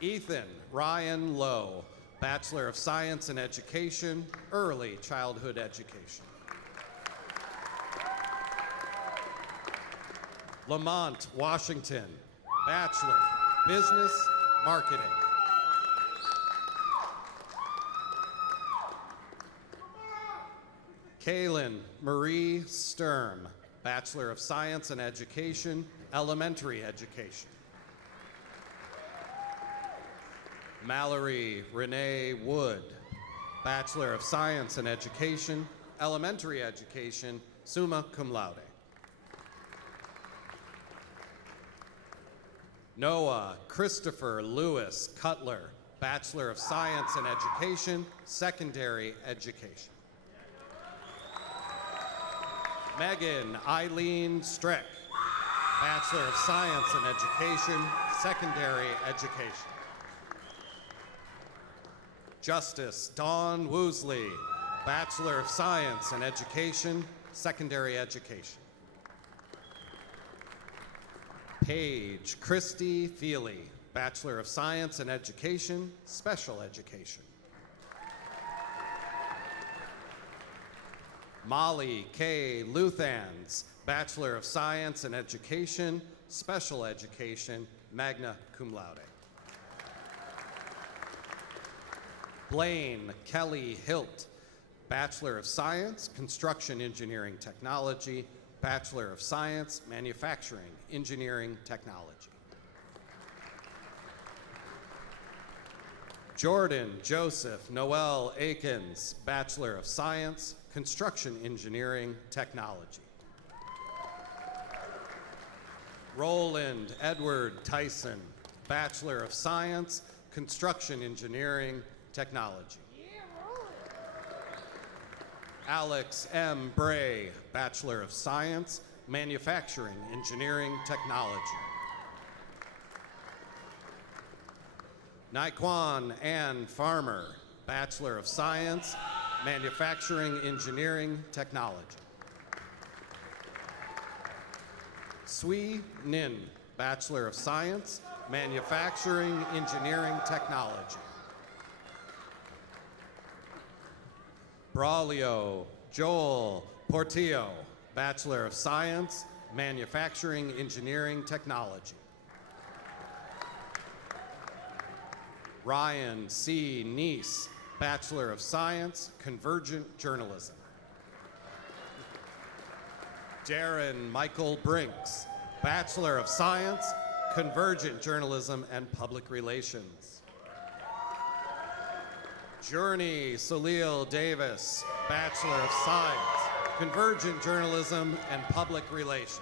Ethan Ryan Lowe, Bachelor of Science in Education, Early Childhood Education. Lamont Washington, Bachelor, Business Marketing. Kaylin Marie Sturm, Bachelor of Science in Education, Elementary Education. Mallory Renee Wood, Bachelor of Science in Education, Elementary Education, summa cum laude. Noah Christopher Lewis Cutler, Bachelor of Science in Education, Secondary Education. Megan Eileen Strick, Bachelor of Science in Education, Secondary Education. Justice Dawn Woosley, Bachelor of Science in Education, Secondary Education. Paige Christy Feely, Bachelor of Science in Education, Special Education. Molly K. Luthans, Bachelor of Science in Education, Special Education, magna cum laude. Blaine Kelly Hilt, Bachelor of Science, Construction Engineering Technology, Bachelor of Science, Manufacturing Engineering Technology. Jordan Joseph Noel Akins, Bachelor of Science, Construction Engineering Technology. Roland Edward Tyson, Bachelor of Science, Construction Engineering Technology. Alex M. Bray, Bachelor of Science, Manufacturing Engineering Technology. Naquan Ann Farmer, Bachelor of Science, Manufacturing Engineering Technology. Sui Nin, Bachelor of Science, Manufacturing Engineering Technology. Braulio Joel Portillo, Bachelor of Science, Manufacturing Engineering Technology. Ryan C. Neese, Bachelor of Science, Convergent Journalism. Darren Michael Brinks, Bachelor of Science, Convergent Journalism and Public Relations. Journey Salil Davis, Bachelor of Science, Convergent Journalism and Public Relations.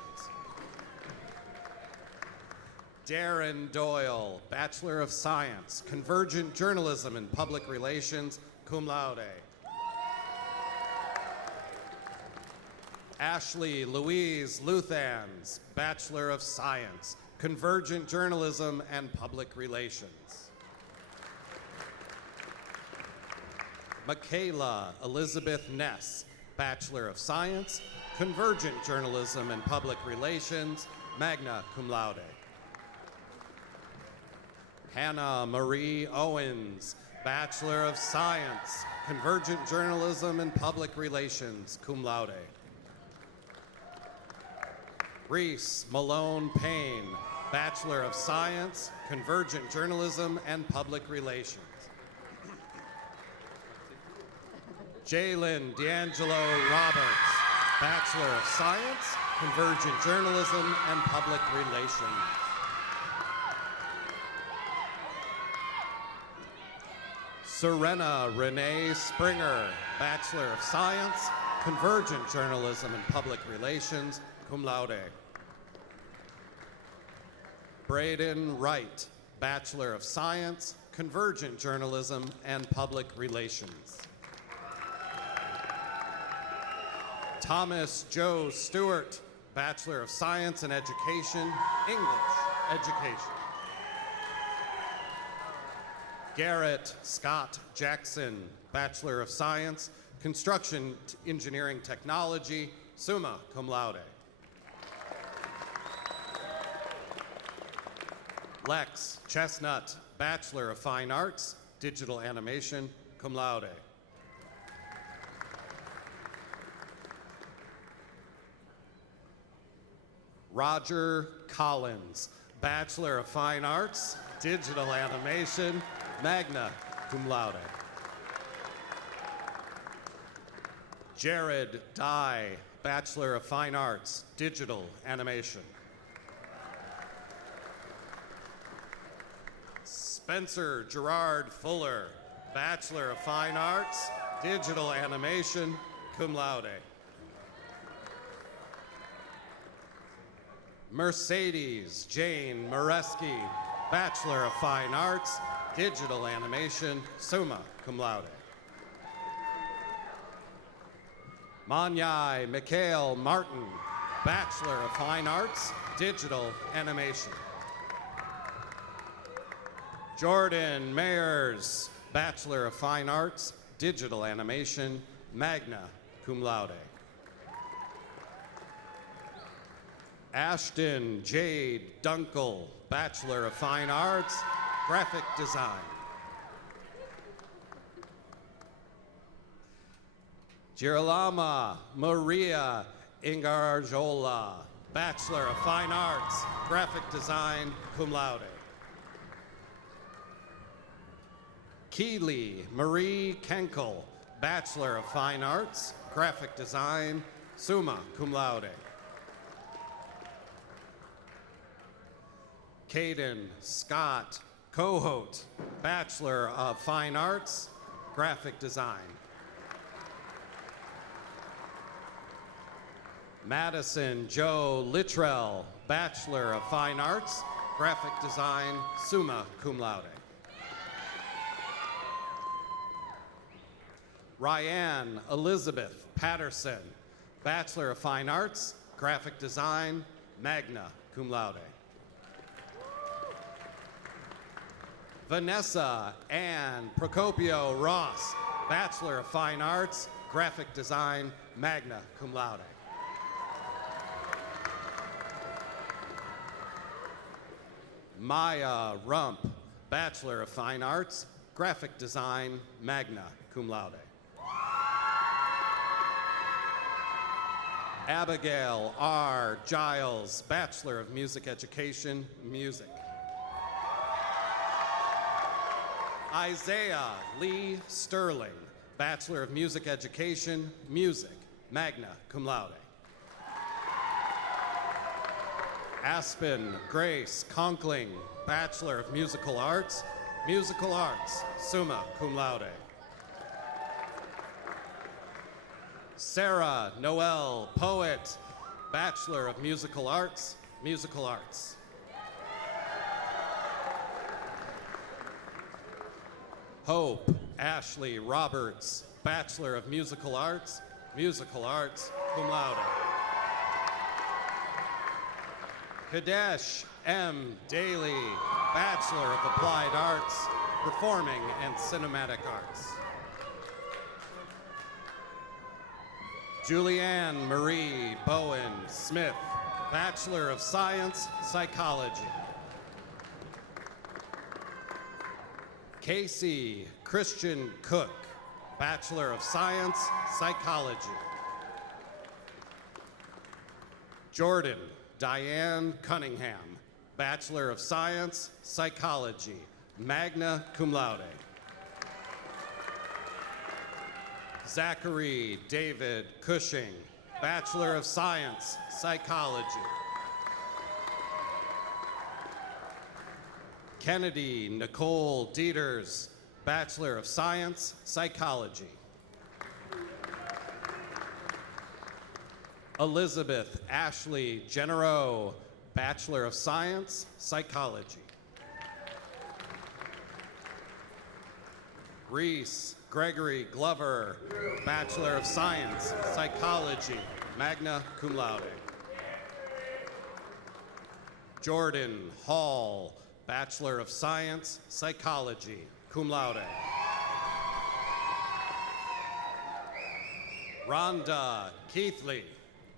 Darren Doyle, Bachelor of Science, Convergent Journalism and Public Relations, cum laude. Ashley Louise Luthans, Bachelor of Science, Convergent Journalism and Public Relations. Michaela Elizabeth Ness, Bachelor of Science, Convergent Journalism and Public Relations, magna cum laude. Hannah Marie Owens, Bachelor of Science, Convergent Journalism and Public Relations, cum laude. Reese Malone Payne, Bachelor of Science, Convergent Journalism and Public Relations. Jalen D'Angelo Roberts, Bachelor of Science, Convergent Journalism and Public Relations. Serena Renee Springer, Bachelor of Science, Convergent Journalism and Public Relations, cum laude. Braden Wright, Bachelor of Science, Convergent Journalism and Public Relations. Thomas Joe Stewart, Bachelor of Science in Education, English Education. Garrett Scott Jackson, Bachelor of Science, Construction Engineering Technology, summa cum laude. Lex Chestnut, Bachelor of Fine Arts, Digital Animation, cum laude. Roger Collins, Bachelor of Fine Arts, Digital Animation, magna cum laude. Jared Dye, Bachelor of Fine Arts, Digital Animation. Spencer Gerard Fuller, Bachelor of Fine Arts, Digital Animation, cum laude. Mercedes Jane Moreski, Bachelor of Fine Arts, Digital Animation, summa cum laude. Manyai Mikhail Martin, Bachelor of Fine Arts, Digital Animation. Jordan Mayers, Bachelor of Fine Arts, Digital Animation, magna cum laude. Ashton Jade Dunkel, Bachelor of Fine Arts, Graphic Design. Girolama Maria Ingarjola, Bachelor of Fine Arts, Graphic Design, cum laude. Keely Marie Kenkel, Bachelor of Fine Arts, Graphic Design, summa cum laude. Caden Scott Cohote, Bachelor of Fine Arts, Graphic Design. Madison Joe Littrell, Bachelor of Fine Arts, Graphic Design, summa cum laude. Ryan Elizabeth Patterson, Bachelor of Fine Arts, Graphic Design, magna cum laude. Vanessa Ann Procopio Ross, Bachelor of Fine Arts, Graphic Design, magna cum laude. Maya Rump, Bachelor of Fine Arts, Graphic Design, magna cum laude. Abigail R. Giles, Bachelor of Music Education, Music. Isaiah Lee Sterling, Bachelor of Music Education, Music, magna cum laude. Aspen Grace Conkling, Bachelor of Musical Arts, summa cum laude. Sarah Noel Poet, Bachelor of Musical Arts, Hope Ashley Roberts, Bachelor of Musical Arts, cum laude. Kadesh M. Daly, Bachelor of Applied Arts, Performing and Cinematic Arts. Julianne Marie Bowen Smith, Bachelor of Science, Psychology. Casey Christian Cook, Bachelor of Science, Psychology. Jordan Diane Cunningham, Bachelor of Science, Psychology, magna cum laude. Zachary David Cushing, Bachelor of Science, Psychology. Kennedy Nicole Dieters, Bachelor of Science, Psychology. Elizabeth Ashley Genero, Bachelor of Science, Psychology. Reese Gregory Glover, Bachelor of Science, Psychology, magna cum laude. Jordan Hall, Bachelor of Science, Psychology, cum laude. Rhonda Keithley,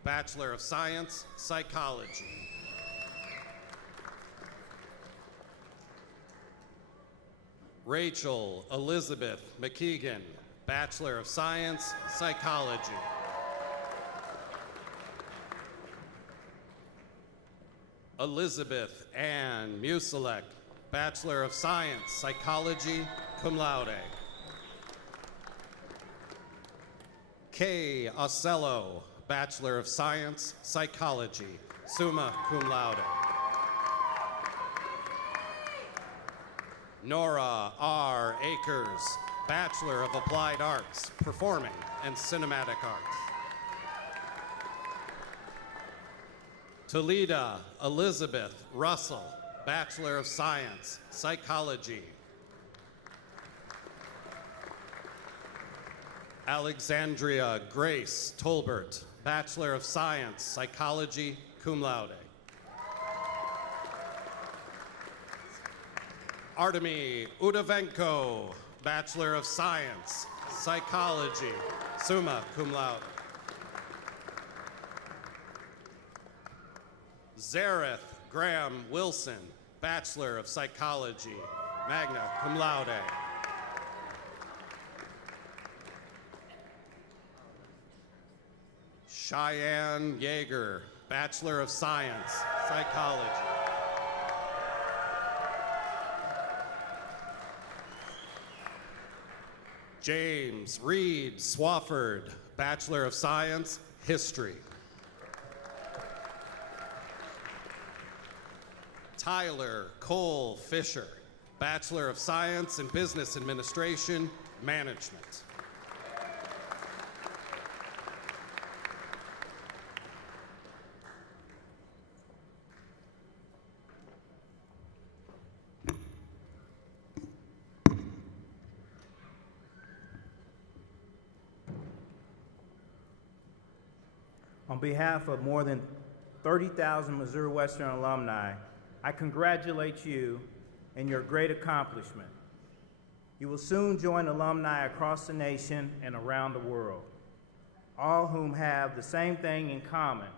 Bachelor of Science, Psychology. Rachel Elizabeth McKeegan, Bachelor of Science, Psychology. Elizabeth Ann Musilek, Bachelor of Science, Psychology, cum laude. Kay Ocello, Bachelor of Science, Psychology, summa cum laude. Nora R. Akers, Bachelor of Applied Arts, Performing and Cinematic Arts. Talida Elizabeth Russell, Bachelor of Science, Psychology. Alexandria Grace Tolbert, Bachelor of Science, Psychology, cum laude. Artemy Udavenko, Bachelor of Science, Psychology, summa cum laude. Zareth Graham Wilson, Bachelor of Psychology, magna cum laude. Cheyenne Yeager, Bachelor of Science, Psychology. James Reed Swafford, Bachelor of Science, History. Tyler Cole Fisher, Bachelor of Science in Business Administration, Management. On behalf of more than 30,000 Missouri Western alumni, I congratulate you in your great accomplishment. You will soon join alumni across the nation and around the world, all whom have the same thing in common.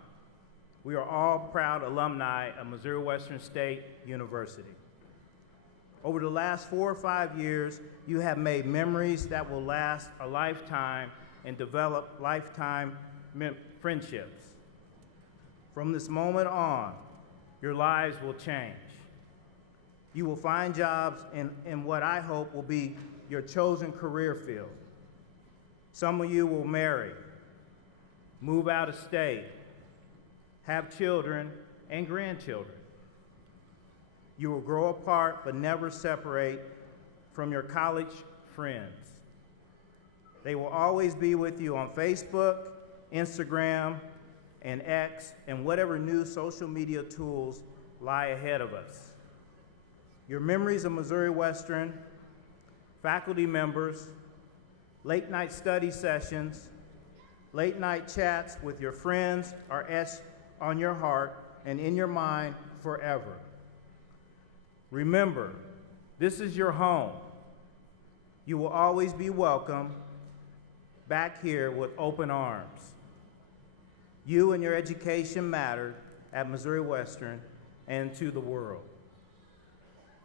We are all proud alumni of Missouri Western State University. Over the last 4 or 5 years, you have made memories that will last a lifetime and develop lifetime friendships. From this moment on, your lives will change. You will find jobs in what I hope will be your chosen career field. Some of you will marry, move out of state, have children and grandchildren. You will grow apart but never separate from your college friends. They will always be with you on Facebook, Instagram, and X, and whatever new social media tools lie ahead of us. Your memories of Missouri Western, faculty members, late night study sessions, late night chats with your friends are etched on your heart and in your mind forever. Remember, this is your home. You will always be welcome back here with open arms. You and your education mattered at Missouri Western and to the world.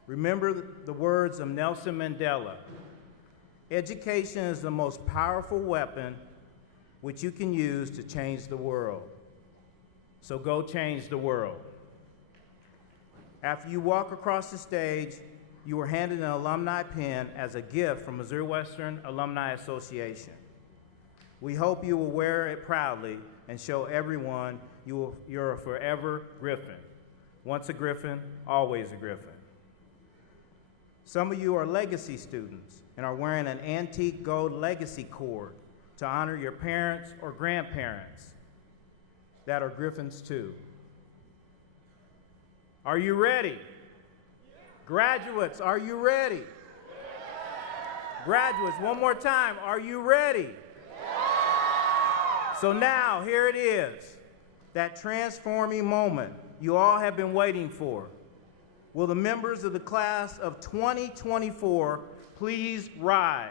Remember the words of Nelson Mandela. Education is the most powerful weapon which you can use to change the world. So go change the world. After you walk across the stage, you were handed an alumni pin as a gift from Missouri Western Alumni Association. We hope you will wear it proudly and show everyone you're a forever Griffin. Once a Griffin, always a Griffin. Some of you are legacy students and are wearing an antique gold legacy cord to honor your parents or grandparents that are Griffins too. Are you ready? Graduates, are you ready? Graduates, one more time, are you ready? So now, here it is, that transforming moment you all have been waiting for. Will the members of the class of 2024 please rise?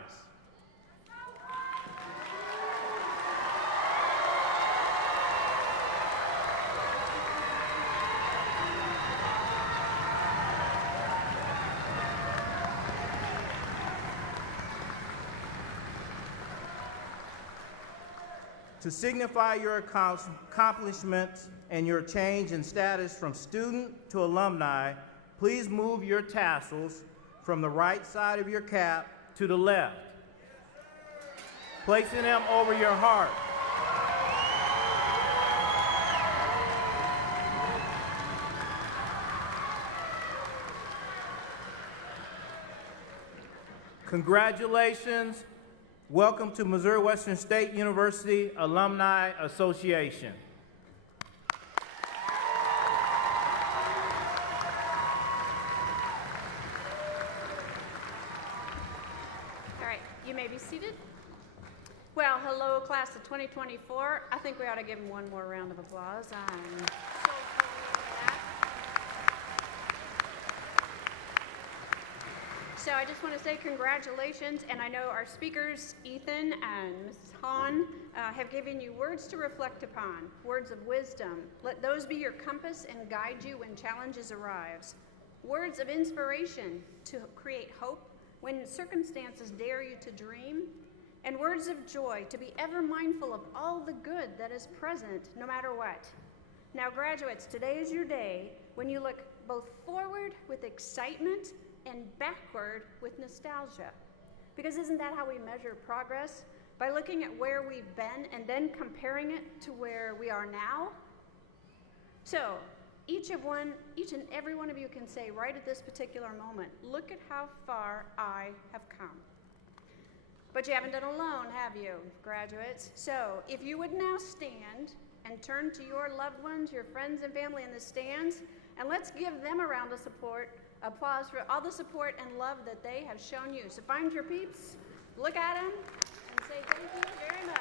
To signify your accomplishments and your change in status from student to alumni, please move your tassels from the right side of your cap to the left, placing them over your heart. Congratulations. Welcome to Missouri Western State University Alumni Association. All right, you may be seated. Well, hello, class of 2024. I think we ought to give them one more round of applause. I'm so totally into that. So I just want to say congratulations, and I know our speakers, Ethan and Mrs. Hahn, have given you words to reflect upon, words of wisdom. Let those be your compass and guide you when challenges arise. Words of inspiration to create hope when circumstances dare you to dream, and words of joy to be ever mindful of all the good that is present no matter what. Now, graduates, today is your day when you look both forward with excitement and backward with nostalgia. Because isn't that how we measure progress? By looking at where we've been and then comparing it to where we are now? So, each and every one of you can say right at this particular moment, look at how far I have come. But you haven't done alone, have you, graduates? So, if you would now stand and turn to your loved ones, your friends and family in the stands, and let's give them a round of applause for all the support and love that they have shown you. So find your peeps, look at them, and say thank you very much.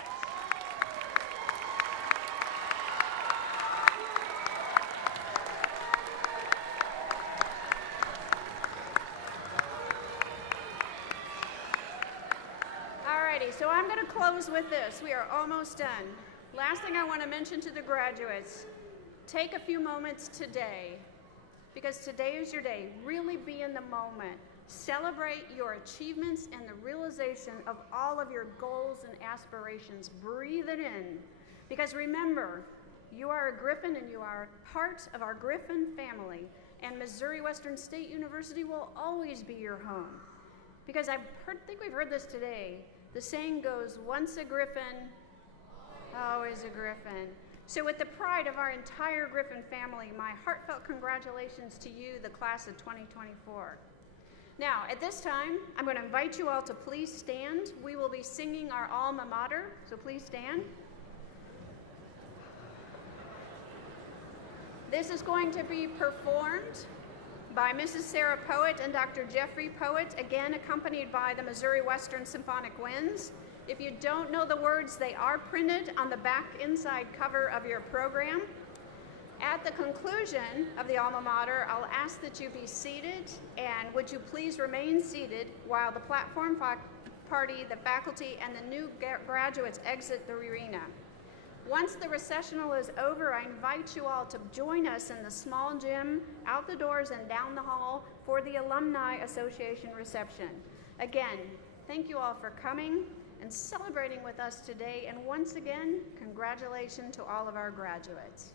Alrighty, so I'm going to close with this. We are almost done. Last thing I want to mention to the graduates, take a few moments today, because today is your day. Really be in the moment. Celebrate your achievements and the realization of all of your goals and aspirations. Breathe it in, because remember, you are a Griffin and you are part of our Griffin family, and Missouri Western State University will always be your home. Because I think we've heard this today. The saying goes, once a Griffin, always a Griffin. So with the pride of our entire Griffin family, my heartfelt congratulations to you, the class of 2024. Now, at this time, I'm going to invite you all to please stand. We will be singing our alma mater, so please stand. This is going to be performed by Mrs. Sarah Poet and Dr. Jeffrey Poet, again accompanied by the Missouri Western Symphonic Winds. If you don't know the words, they are printed on the back inside cover of your program. At the conclusion of the alma mater, I'll ask that you be seated, and would you please remain seated while the platform party, the faculty, and the new graduates exit the arena. Once the recessional is over, I invite you all to join us in the small gym, out the doors and down the hall for the Alumni Association reception. Again, thank you all for coming and celebrating with us today, and once again, congratulations to all of our graduates.